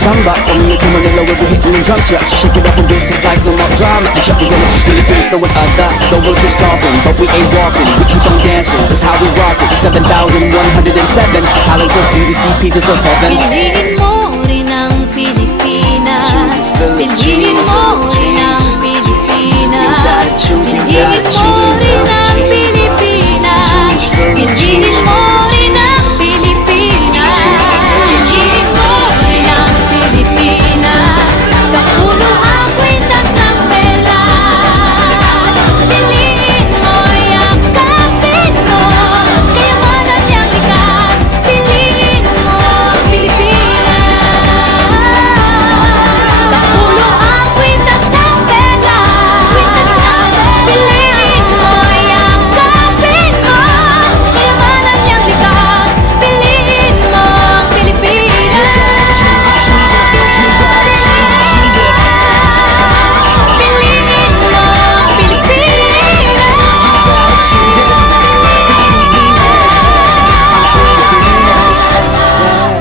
samba. From here to Manila we'll be hitting the drums, yeah. So shake it up and dance it like no more drama. And check again, it's just Philippines, no one other. The world keeps solving, but we ain't walking. We keep on dancing, that's how we rock it. 7,107 islands of DDC, pieces of heaven. Piliin mo rin ang Pilipinas. Piliin mo rin ang Pilipinas. Piliin mo rin ang Pilipinas. Piliin mo rin ang Pilipinas. Piliin mo rin ang Pilipinas. Kapuno ang kwintas ng pelas. Piliin mo, yakapin mo, kayamanan niyang likas. Piliin mo ang Pilipinas. Kapuno ang kwintas ng pelas. Piliin mo, yakapin mo, kayamanan niyang likas. Piliin mo ang Pilipinas. Piliin mo ang Pilipinas.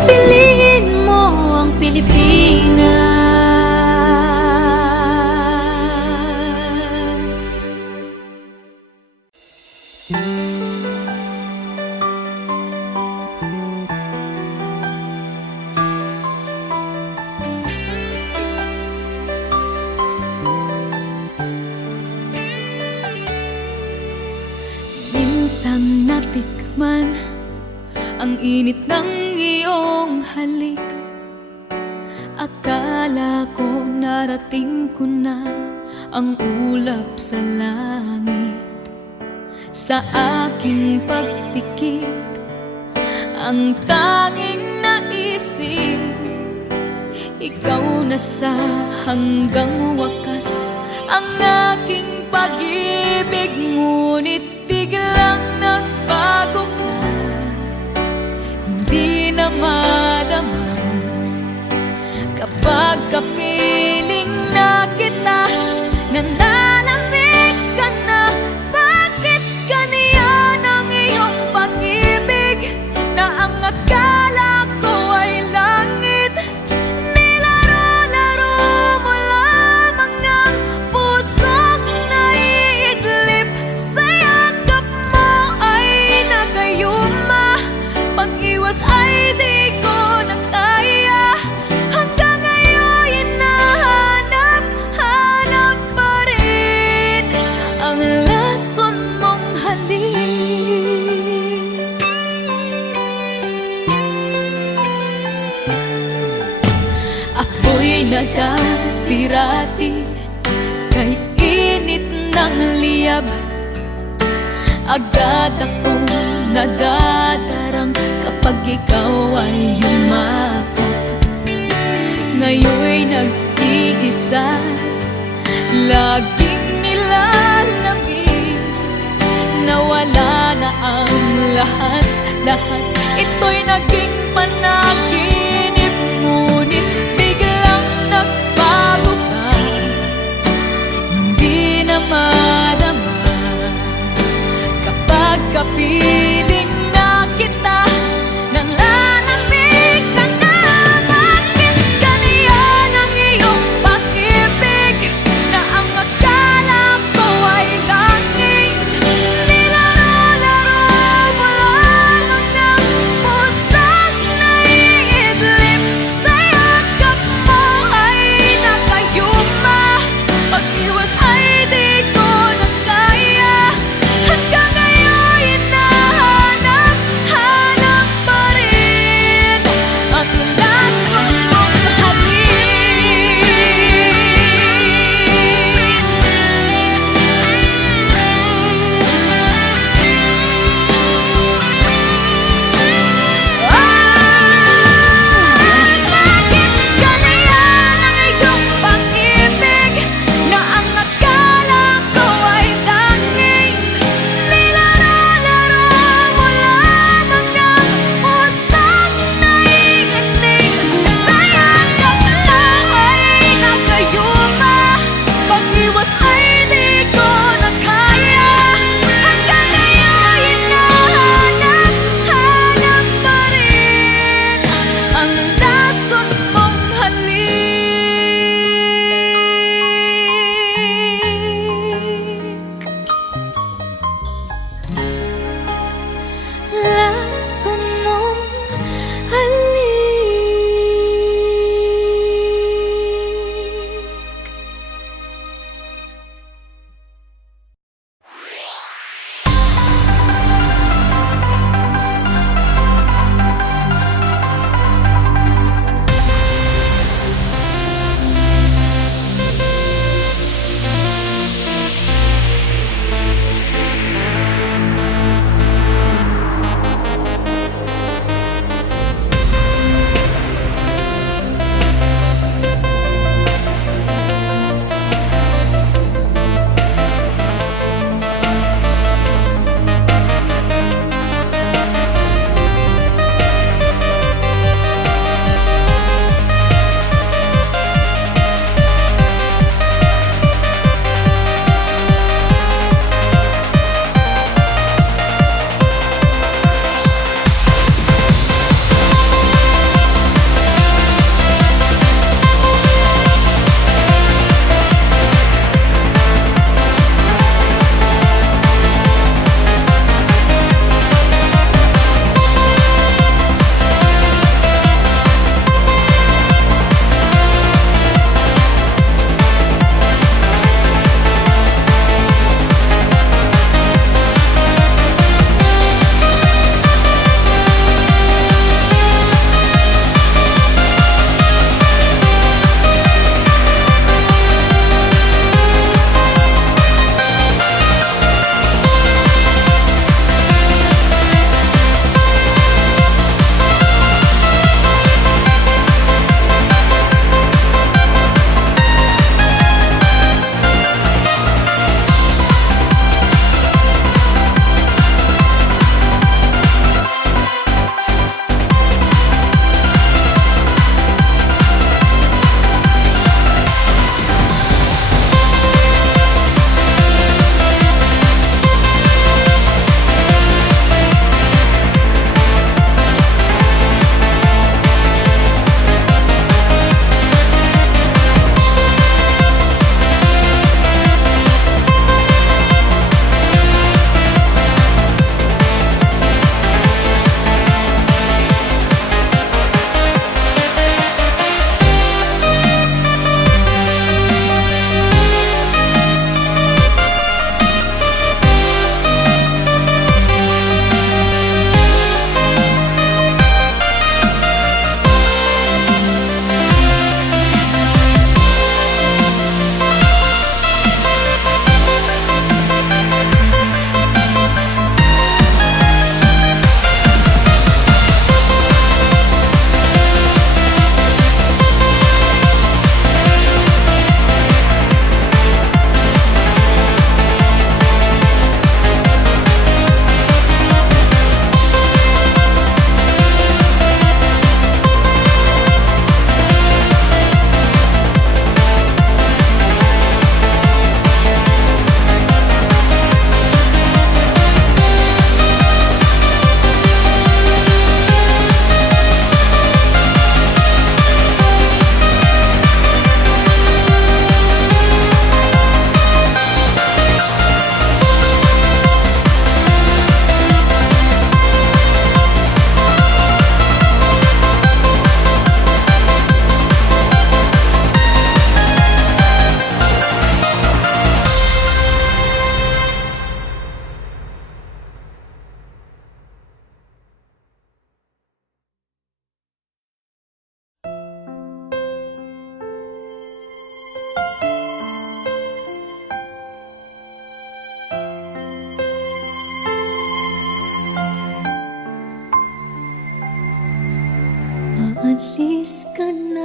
Piliin mo ang Pilipinas. Minsang natikman ang init ng iyong halik. Akala ko narating ko na ang ulap sa langit. Sa aking pagpikit, ang tanging naisip, ikaw na sa hanggang wakas ang aking pag-ibig. Ngunit biglang nagbago ka, hindi na madama kapag kapiling na kita. Nalalamig ka na, bakit ganyan ang iyong pag-ibig na ang akala ko ay langit? Nilaro-laro mo lamang ang pusong naiidlip. Sa yakap mo ay nagayuma, pag-iwas ay di ko na kaya. Hanggang ngayon hinahanap-hanap pa rin ang lason mong halik. Ako'y nagkatirati kay init ng liyab. Agad akong nadadarang kapag ikaw ay yumakap. Ngayon'y nag-iisa, laging nilalamig. Nawala na ang lahat-lahat, ito'y naging panaginip. Ngunit biglang nagbago ka, hindi na madama kapag kapiling na kita. Nang lalamig ka na, bakit ganyan ang iyong pag-ibig na ang akala ko ay langit? Nilaro-laro mo lamang ang pusong naiidlip. Sa yakap mo ay nakayuma, pag-iwas ay di ko na kaya. Hanggang ngayon hinahanap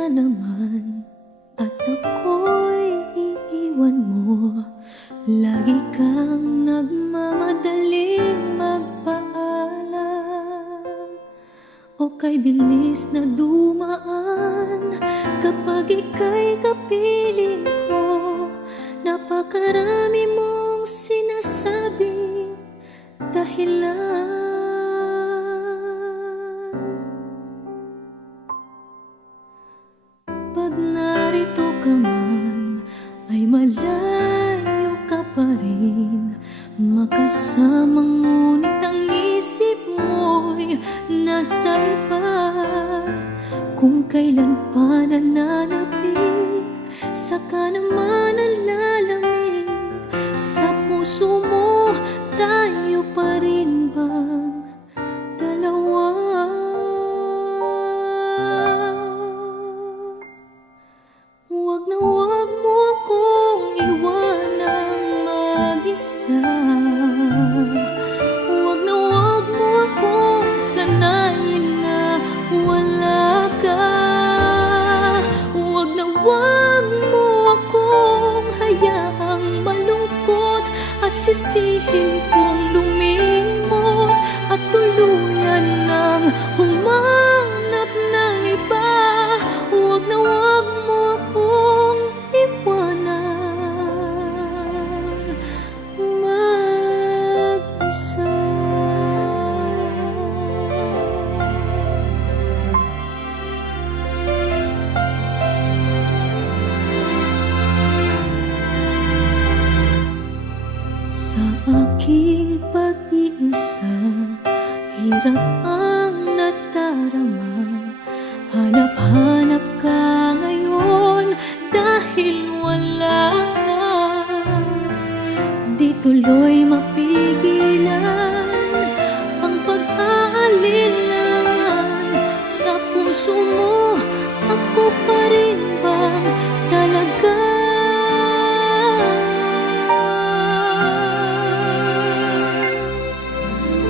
na naman at ako'y iiwan mo. Lagi kang nagmamadaling magpaalam, o kay bilis na dumaan kapag ika'y kapiling ko. Napakarami mong sinasabing dahilan. Pag narito ka man, ay malayo ka pa rin makasama, ngunit ang isip mo'y nasa iba. Kung kailan pa nananapit, saka naman ang lalamig sa puso mo. Tayo pa rin bang dalawa? Huwag na huwag mo akong iwanang mag-isa. Huwag na huwag mo akong sanayin na wala ka. Huwag na huwag mo akong hayaang malungkot at sisihin kong lumimot at tuluyan ng humanap ng iba. Huwag na huwag mo akong iwanan mag-isa. Sa aking pag-iisa, hirap ang nadarama. Hanap-hanap ka ngayon dahil wala ka. Di tuloy mapigilan ang pag-aalinlangan sa puso mo. Ako pa rin bang talaga?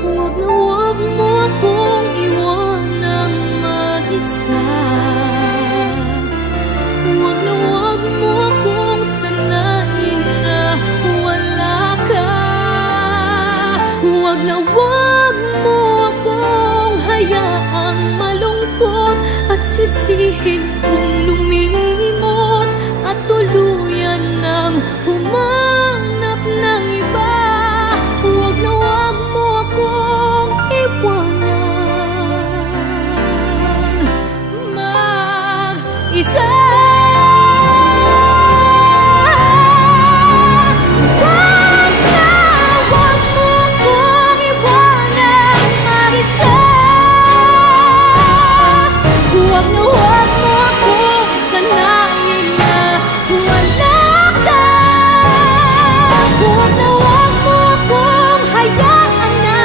Huwag na huwag mo akong iwanang mag-isa. Huwag na huwag mo akong sanayin na wala ka. Huwag na huwag mo akong hayaang malungkot at sisihin kung lumimot at tuluyan ng humanap ng iba. Huwag na huwag mo akong iwanan mag-isa. Huwag na huwag mo akong iwanan mag-isa. Huwag na huwag mo akong sanayin na wala ka. Huwag na huwag mo akong hayaan na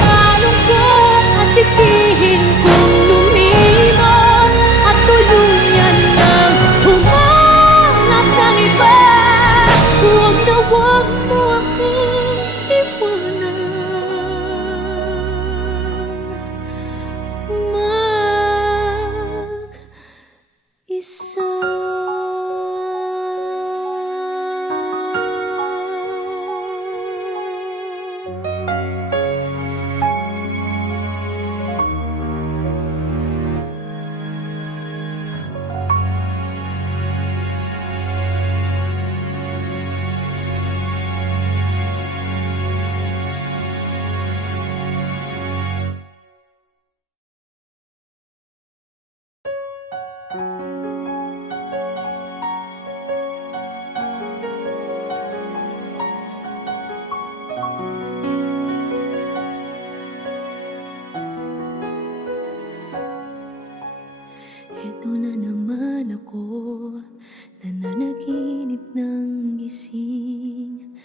malungkot at sisihin kung lumimot at tuluyan ng humanap ng iba. Huwag na huwag mo akong iwanan mag-isa. Ito na naman ako, nananaginip ng gising.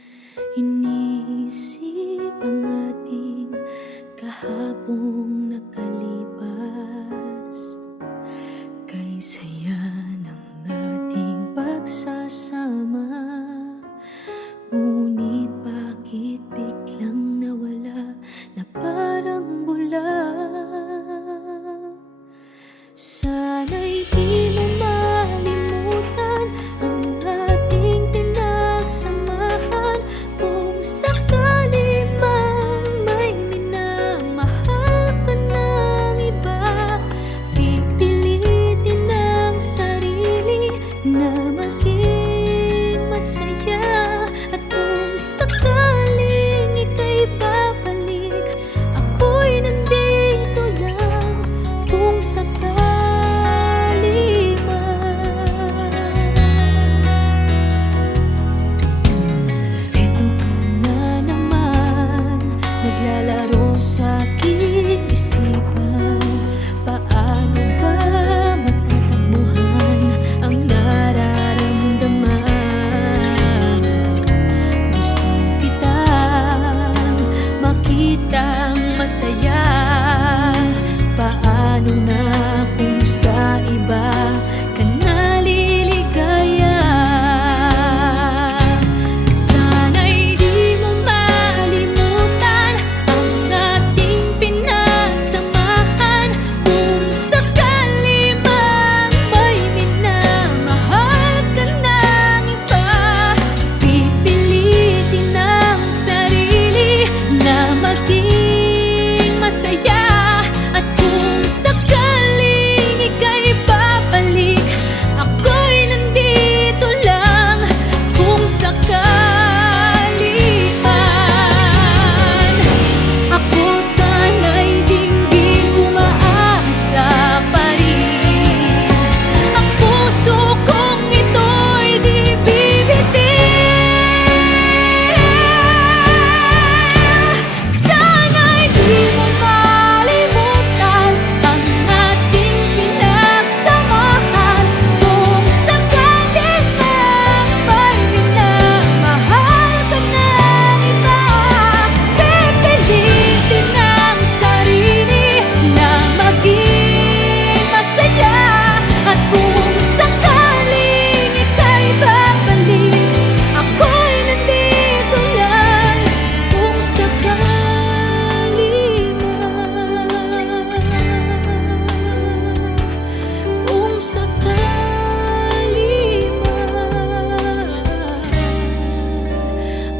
Iniisip ang ating kahapong nakalipas. Kay saya ng ating pagsasama, ngunit bakit biglang nawala na parang bula? Sana'y di sakali man ako sana'y dinggin umaasa pa rin. Ang puso kong ito'y di bibitin. Sana'y di mo malimutan ang ating pinagsamahan. Kung sakali mang may minamahal ka ng iba, pipilitin ang sarili na maging masaya. At kung sakaling ika'y babalik, ako'y nandito lang kung sakali man. Kung sakali man,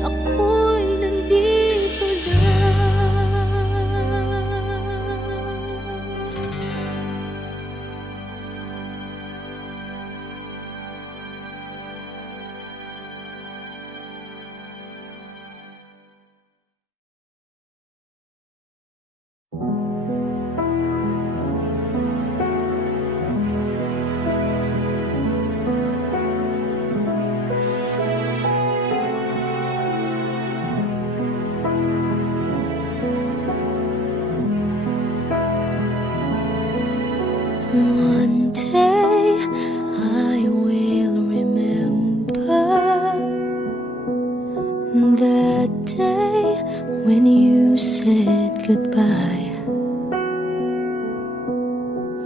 ako'y nandito lang. One day I will remember that day when you said goodbye.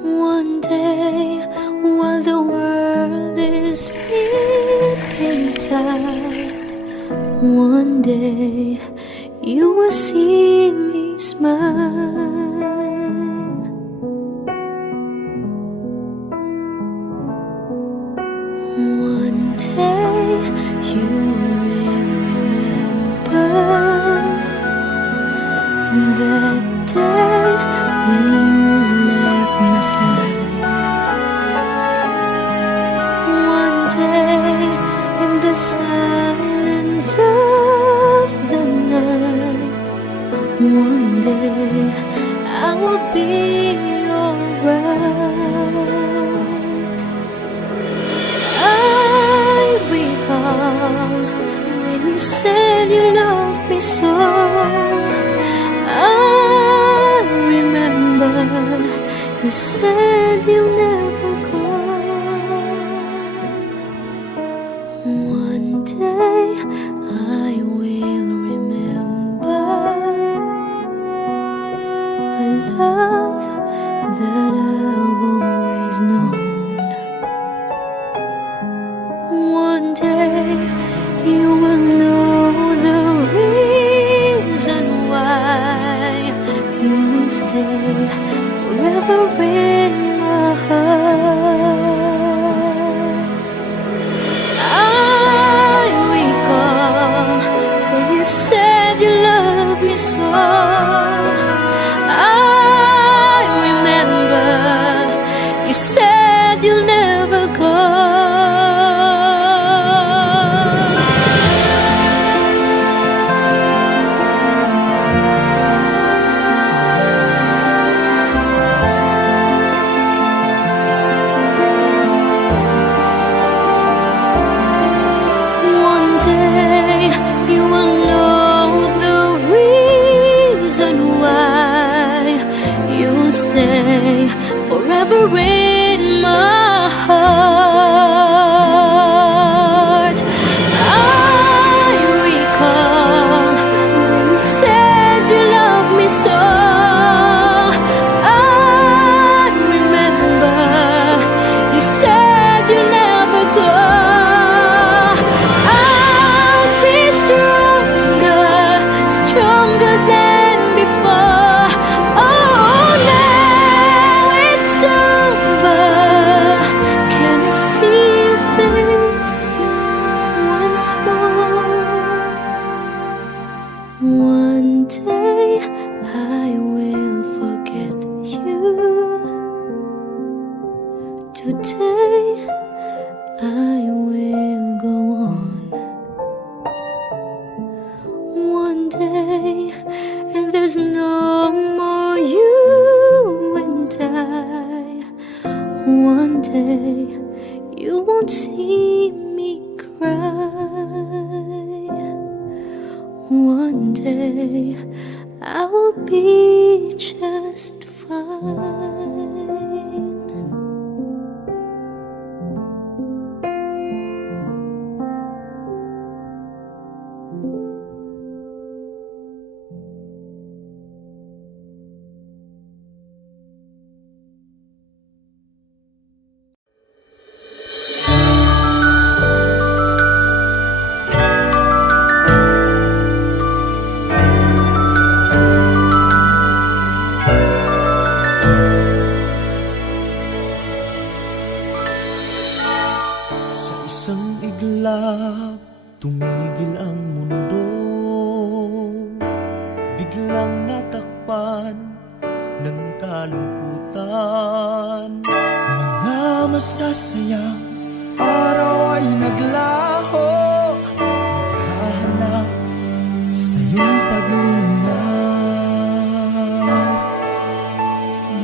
One day while the world is sleeping tight, one day you will see me smile. One day you will remember that day when you left my side. One day in the silence of the night, one day I will be alright. I recall when you said you loved me so. I remember you said you'll never go. One day I will remember a love that I've always known. One day you will know the reason why you stay forever in my heart. I recall when you said you loved me so. I remember you said you'll never go. You will know the reason why you stay forever in my heart. I recall when you said you loved me so. I remember you said you'll never go. Stronger than before. Oh, now it's over. day, and there's no more you and I. One day you won't see me cry. One day I will be just fine. Tumigil ang mundo, biglang natakpan ng kalungkutan. Mga masasayang araw ay naglaho, naghahanap sa iyong paglingap.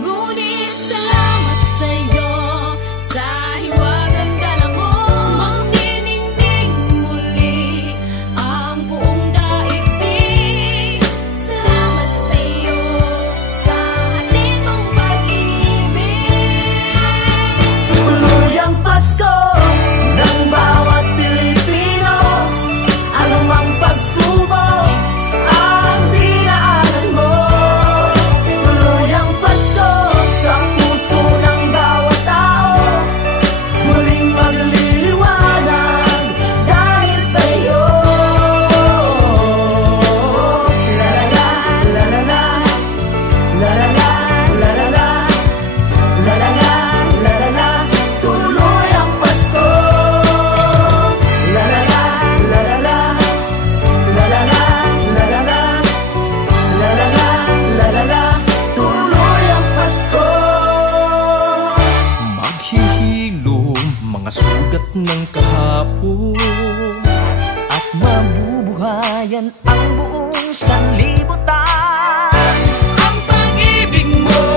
Ngunit salamat sa'yo sa hiwagang dala mo. Magdinigdig muli ang buong daigdig. Salamat sa'yo sa hatid mong pag-ibig. Tuluyang Pasko ng bawat Pilipino, anumang pagsubok ang dinaanan mo. Tuluyang Pasko sa puso ng bawat tao, muling magliliwanag dahil sa'yo. La-la-la, la-la-la, la-la-la, la-la-la, la-la-la, la-la-la, tuluyang Pasko. La-la-la, la-la-la, la-la-la, la-la-la, la-la-la, la-la-la, tuluyang Pasko. Maghihilom mga sugat ng kahapon at mabubuhayan ang buong sanlibutan. Ang pag-ibig mo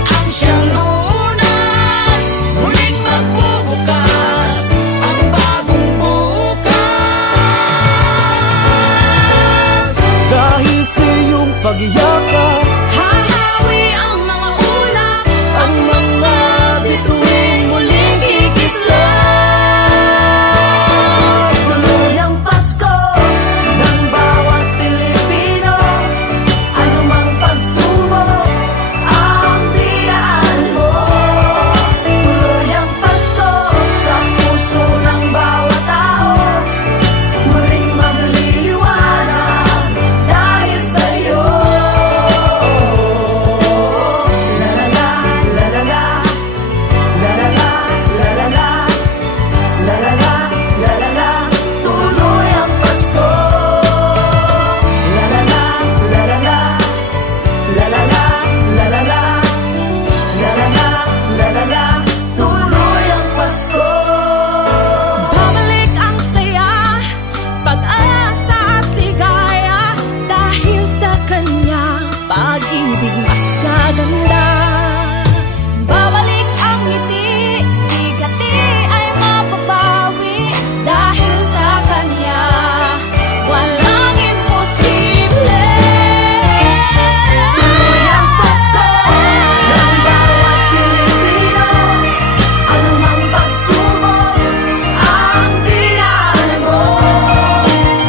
ang siyang lunas, muling magbubukas ang bagong bukas. Dahil sa iyong pagyakap, Hahawi ang mga ulap, ang mga bituin muling kikislan. Tuluyang Pasko ng bawat Pilipino, anumang pagsubok ang dinaan mo. Tuluyang Pasko sa puso ng bawat tao, muling magliliwanag dahil sa'yo. La-la-la, la-la-la, la-la-la, la-la-la, la-la-la, la-la-la, tuluyang Pasko. La-la-la, la-la-la, la-la-la, la-la-la, la-la-la, la-la-la, tuluyang Pasko. Babalik ang saya, pag-asa at ligaya, dahil sa kanyang pag-ibig mas gaganda. Babalik ang ngiti, bigati ay mapapawi, dahil sa kanya walang imposible. Tuluyang Pasko ng bawat Pilipino, anumang pagsubok ang dinaanan mo.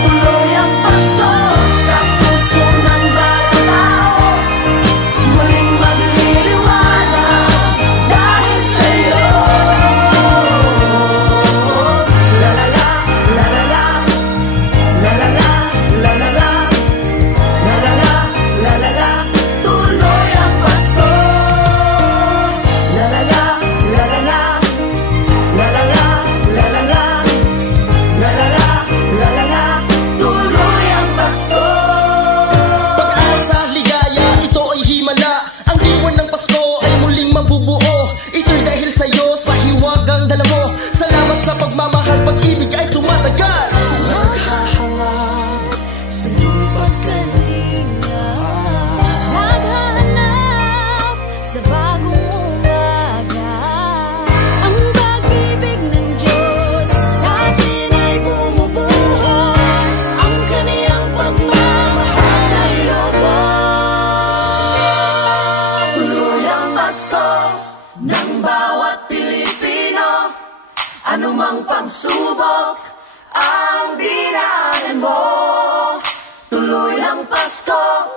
Tuluyang Pasko sa puso ng bawat tao,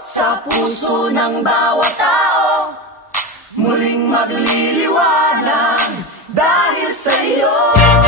sa puso ng bawat tao, muling magliliwanag dahil sa'yo.